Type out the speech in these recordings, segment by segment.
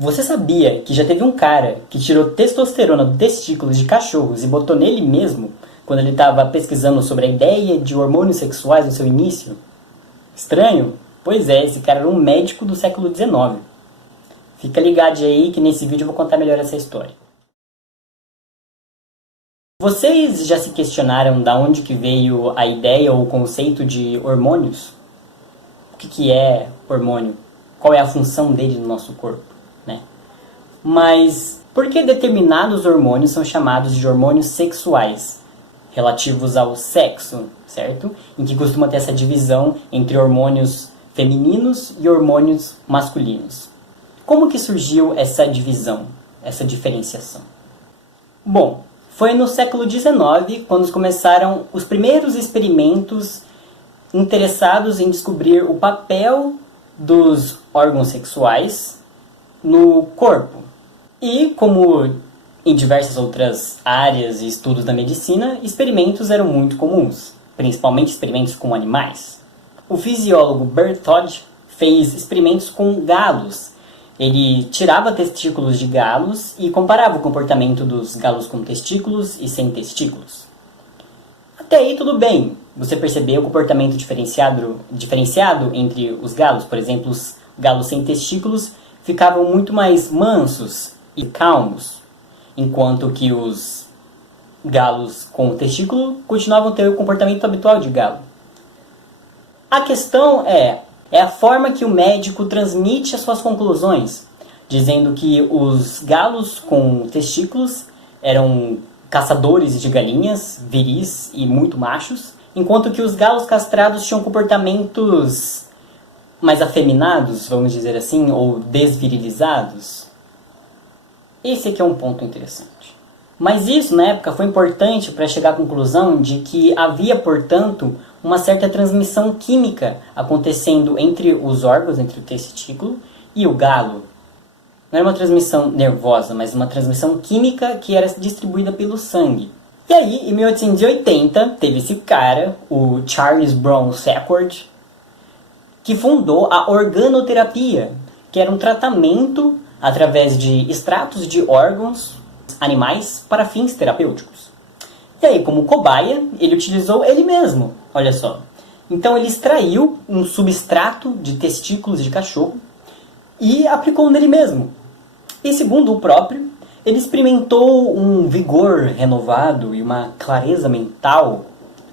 Você sabia que já teve um cara que tirou testosterona do testículo de cachorros e botou nele mesmo quando ele estava pesquisando sobre a ideia de hormônios sexuais no seu início? Estranho? Pois é, esse cara era um médico do século XIX. Fica ligado aí que nesse vídeo eu vou contar melhor essa história. Vocês já se questionaram da onde que veio a ideia ou o conceito de hormônios? O que é hormônio? Qual é a função dele no nosso corpo, né? Mas por que determinados hormônios são chamados de hormônios sexuais, relativos ao sexo, certo? Em que costuma ter essa divisão entre hormônios femininos e hormônios masculinos. Como que surgiu essa divisão, essa diferenciação? Bom, foi no século XIX quando começaram os primeiros experimentos interessados em descobrir o papel dos órgãos sexuais no corpo. E, como em diversas outras áreas e estudos da medicina, experimentos eram muito comuns, principalmente experimentos com animais. O fisiólogo Berthoud fez experimentos com galos. Ele tirava testículos de galos e comparava o comportamento dos galos com testículos e sem testículos. Até aí tudo bem. Você percebeu o comportamento diferenciado entre os galos. Por exemplo, os galos sem testículos ficavam muito mais mansos e calmos, enquanto que os galos com testículo continuavam a ter o comportamento habitual de galo. A questão é a forma que o médico transmite as suas conclusões, dizendo que os galos com testículos eram caçadores de galinhas, viris e muito machos, enquanto que os galos castrados tinham comportamentos mais afeminados, vamos dizer assim, ou desvirilizados. Esse aqui é um ponto interessante. Mas isso, na época, foi importante para chegar à conclusão de que havia, portanto, uma certa transmissão química acontecendo entre os órgãos, entre o testículo e o galo. Não era uma transmissão nervosa, mas uma transmissão química que era distribuída pelo sangue. E aí, em 1880, teve esse cara, o Charles Brown Secord, que fundou a organoterapia, que era um tratamento através de extratos de órgãos animais para fins terapêuticos. E aí, como cobaia, ele utilizou ele mesmo, olha só. Então ele extraiu um substrato de testículos de cachorro e aplicou nele mesmo. E segundo o próprio, ele experimentou um vigor renovado e uma clareza mental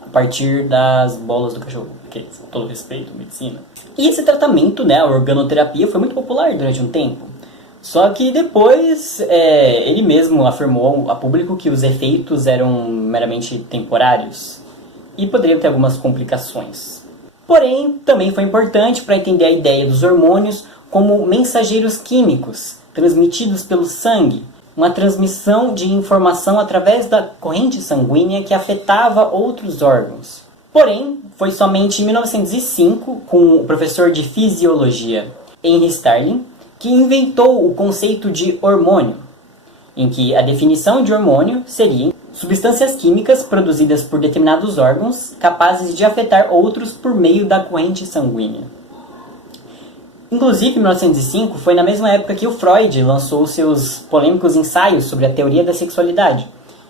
a partir das bolas do cachorro. Ok, com todo respeito, medicina. E esse tratamento, né, a organoterapia, foi muito popular durante um tempo. Só que depois ele mesmo afirmou a público que os efeitos eram meramente temporários e poderiam ter algumas complicações. Porém, também foi importante para entender a ideia dos hormônios como mensageiros químicos transmitidos pelo sangue, uma transmissão de informação através da corrente sanguínea que afetava outros órgãos. Porém, foi somente em 1905, com o professor de fisiologia Henry Starling, que inventou o conceito de hormônio, em que a definição de hormônio seria substâncias químicas produzidas por determinados órgãos capazes de afetar outros por meio da corrente sanguínea. Inclusive, em 1905, foi na mesma época que o Freud lançou seus polêmicos ensaios sobre a teoria da sexualidade,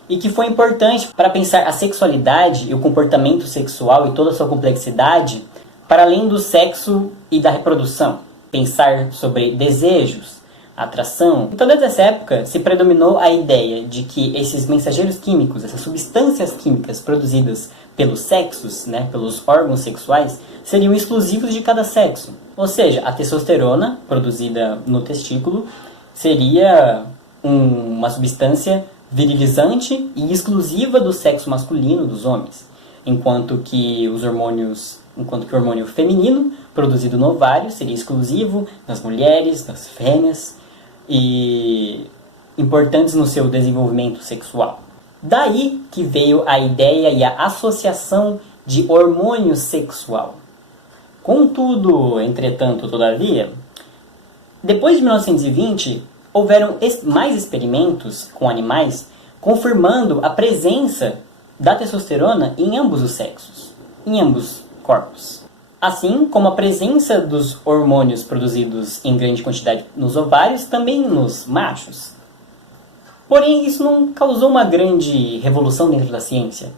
e que foi importante para pensar a sexualidade e o comportamento sexual e toda a sua complexidade para além do sexo e da reprodução. Pensar sobre desejos, atração. Então, desde essa época, se predominou a ideia de que esses mensageiros químicos, essas substâncias químicas produzidas pelos sexos, né, pelos órgãos sexuais, seriam exclusivos de cada sexo. Ou seja, a testosterona, produzida no testículo, seria uma substância virilizante e exclusiva do sexo masculino, dos homens. Enquanto que o hormônio feminino, produzido no ovário, seria exclusivo das mulheres, das fêmeas, e importantes no seu desenvolvimento sexual. Daí que veio a ideia e a associação de hormônio sexual. Contudo, entretanto, todavia, depois de 1920, houveram mais experimentos com animais confirmando a presença da testosterona em ambos os sexos, em ambos corpos. Assim como a presença dos hormônios produzidos em grande quantidade nos ovários também nos machos. Porém, isso não causou uma grande revolução dentro da ciência.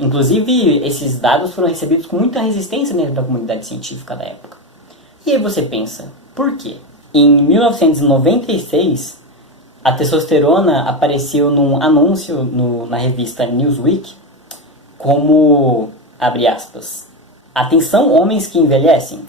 Inclusive, esses dados foram recebidos com muita resistência dentro da comunidade científica da época. E aí você pensa, por quê? Em 1996, a testosterona apareceu num anúncio na revista Newsweek como, abre aspas, atenção homens que envelhecem.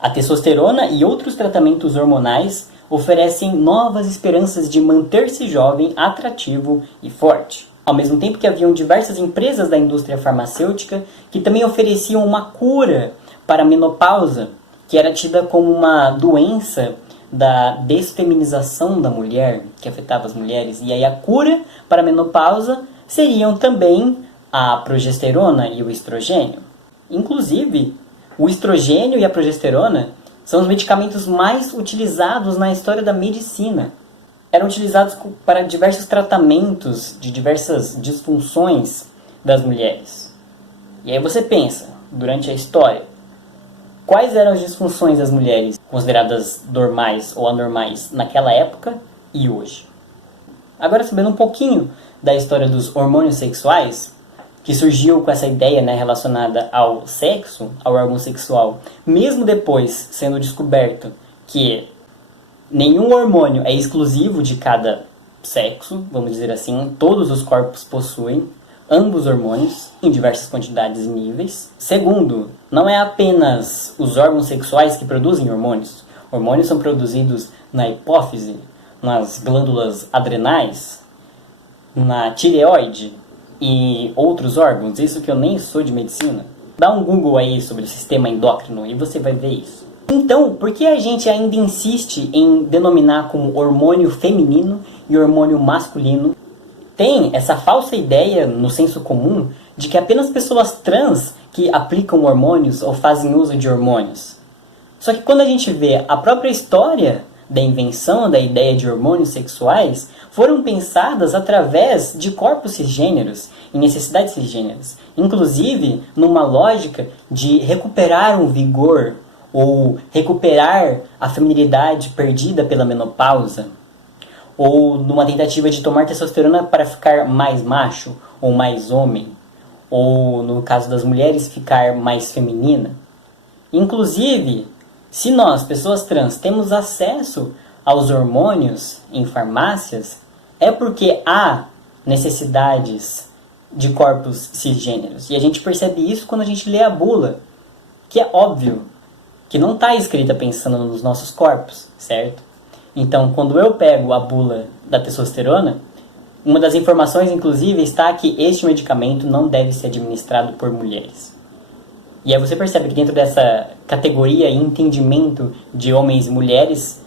A testosterona e outros tratamentos hormonais oferecem novas esperanças de manter-se jovem, atrativo e forte. Ao mesmo tempo que haviam diversas empresas da indústria farmacêutica que também ofereciam uma cura para a menopausa, que era tida como uma doença da desfeminização da mulher, que afetava as mulheres. E aí a cura para a menopausa seriam também a progesterona e o estrogênio. Inclusive, o estrogênio e a progesterona são os medicamentos mais utilizados na história da medicina. Eram utilizados para diversos tratamentos de diversas disfunções das mulheres. E aí você pensa, durante a história, quais eram as disfunções das mulheres consideradas normais ou anormais naquela época e hoje? Agora, sabendo um pouquinho da história dos hormônios sexuais, que surgiu com essa ideia, né, relacionada ao sexo, ao órgão sexual, mesmo depois sendo descoberto que nenhum hormônio é exclusivo de cada sexo, vamos dizer assim, todos os corpos possuem ambos hormônios em diversas quantidades e níveis. Segundo, não é apenas os órgãos sexuais que produzem hormônios. Hormônios são produzidos na hipófise, nas glândulas adrenais, na tireoide e outros órgãos. Isso que eu nem sou de medicina. Dá um Google aí sobre o sistema endócrino e você vai ver isso. Então, por que a gente ainda insiste em denominar como hormônio feminino e hormônio masculino? Tem essa falsa ideia no senso comum de que apenas pessoas trans que aplicam hormônios ou fazem uso de hormônios. Só que quando a gente vê a própria história da invenção da ideia de hormônios sexuais, foram pensadas através de corpos cisgêneros e necessidades cisgêneras. Inclusive, numa lógica de recuperar um vigor ou recuperar a feminilidade perdida pela menopausa, ou numa tentativa de tomar testosterona para ficar mais macho ou mais homem, ou no caso das mulheres ficar mais feminina. Inclusive, se nós, pessoas trans, temos acesso aos hormônios em farmácias, é porque há necessidades de corpos cisgêneros. E a gente percebe isso quando a gente lê a bula, que é óbvio que não está escrita pensando nos nossos corpos, certo? Então, quando eu pego a bula da testosterona, uma das informações, inclusive, está que este medicamento não deve ser administrado por mulheres. E aí você percebe que dentro dessa categoria e entendimento de homens e mulheres,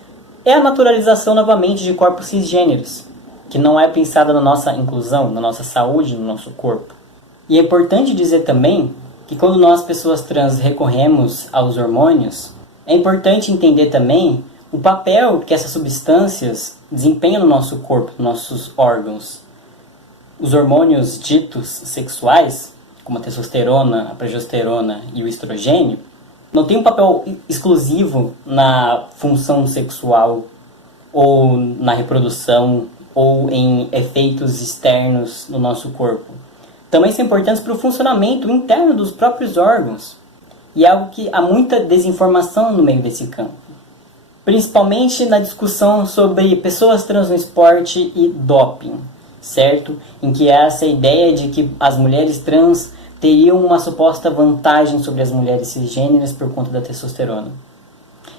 é a naturalização novamente de corpos cisgêneros, que não é pensada na nossa inclusão, na nossa saúde, no nosso corpo. E é importante dizer também que quando nós, pessoas trans, recorremos aos hormônios, é importante entender também o papel que essas substâncias desempenham no nosso corpo, nos nossos órgãos. Os hormônios ditos sexuais, como a testosterona, a progesterona e o estrogênio, não têm um papel exclusivo na função sexual ou na reprodução ou em efeitos externos no nosso corpo. Também são importantes para o funcionamento interno dos próprios órgãos. E é algo que há muita desinformação no meio desse campo. Principalmente na discussão sobre pessoas trans no esporte e doping, certo? Em que há essa ideia de que as mulheres trans teriam uma suposta vantagem sobre as mulheres cisgêneras por conta da testosterona.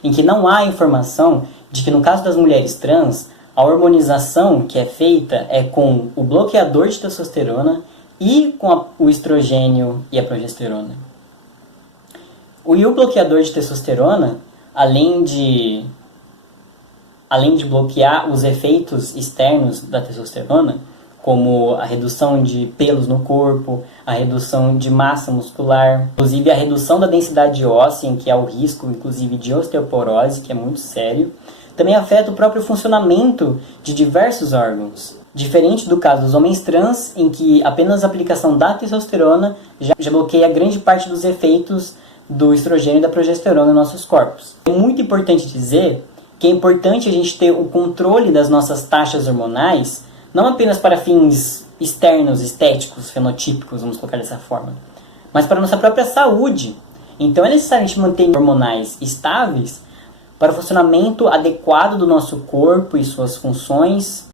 Em que não há informação de que no caso das mulheres trans, a hormonização que é feita é com o bloqueador de testosterona e com o estrogênio e a progesterona. O bloqueador de testosterona, além de bloquear os efeitos externos da testosterona, como a redução de pelos no corpo, a redução de massa muscular, inclusive a redução da densidade óssea, em que há o risco, inclusive, de osteoporose, que é muito sério, também afeta o próprio funcionamento de diversos órgãos. Diferente do caso dos homens trans, em que apenas a aplicação da testosterona já bloqueia grande parte dos efeitos do estrogênio e da progesterona em nossos corpos. É muito importante dizer que é importante a gente ter o controle das nossas taxas hormonais, não apenas para fins externos, estéticos, fenotípicos, vamos colocar dessa forma, mas para a nossa própria saúde. Então é necessário a gente manter hormonais estáveis para o funcionamento adequado do nosso corpo e suas funções,